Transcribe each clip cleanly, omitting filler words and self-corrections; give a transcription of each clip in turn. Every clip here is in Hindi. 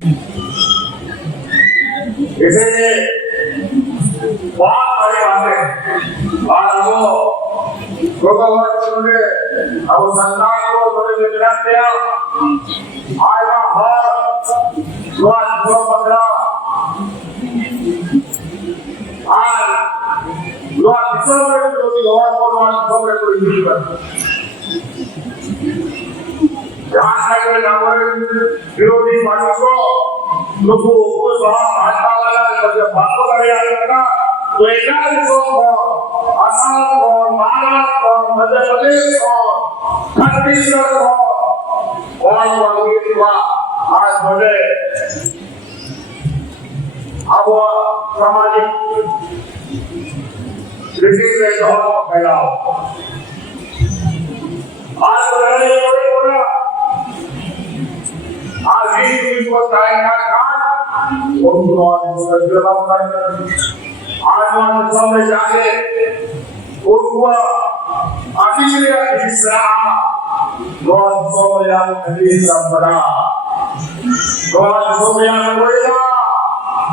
इसलिए बहुत बड़ी बात है और अब संतान को थोड़े विचार दिया आया और दो पंद्रह आज दो दिसंबर जो और को इंगित करता जहाँ तक विरोधी पार्टियों को लोगों को भाजपा वाला जब भाजपा वाले आएगा तो एकाधिक असम और महाराष्ट्र और मध्य प्रदेश और छत्तीसगढ़ और आज बोले अब सामाजिक दृष्टि से फैलाओ आज बोला आज भी को आज सामने जाके उनको अतिशय हिस्सा बहुत सोमया नदी संपदा बहुत सोमया कोयला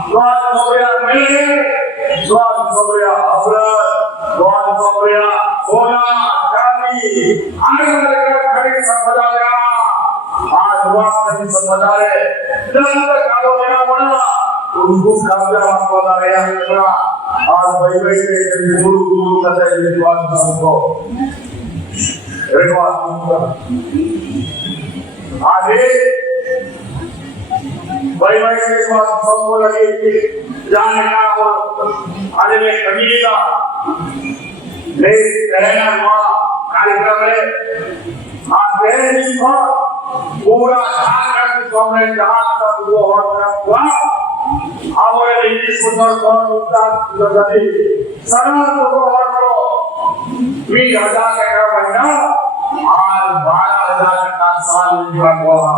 बहुत सोमया मिले बहुत सोमया अवरत बहुत सोमया सोना चांदी अनेक खनिज संपदा आज वक्त नहीं संपदा है जब तक कालो मेरा बना उनको कब्जा बता रहा है आज भाई भाई के गुरु गुरु कहते हैं विद्वान सबको आगे भाई भाई के बाद सबको लगे जाने का और आगे में कमी का नहीं रहना हुआ कार्यक्रम है आज पहले दिन पर पूरा झारखंड कांग्रेस जहां तक वो हुआ हमारे इंग्लिश पुस्तक और उत्तर गति सरल को और 20,000 का महीना आज 12,000 का साल निकल हुआ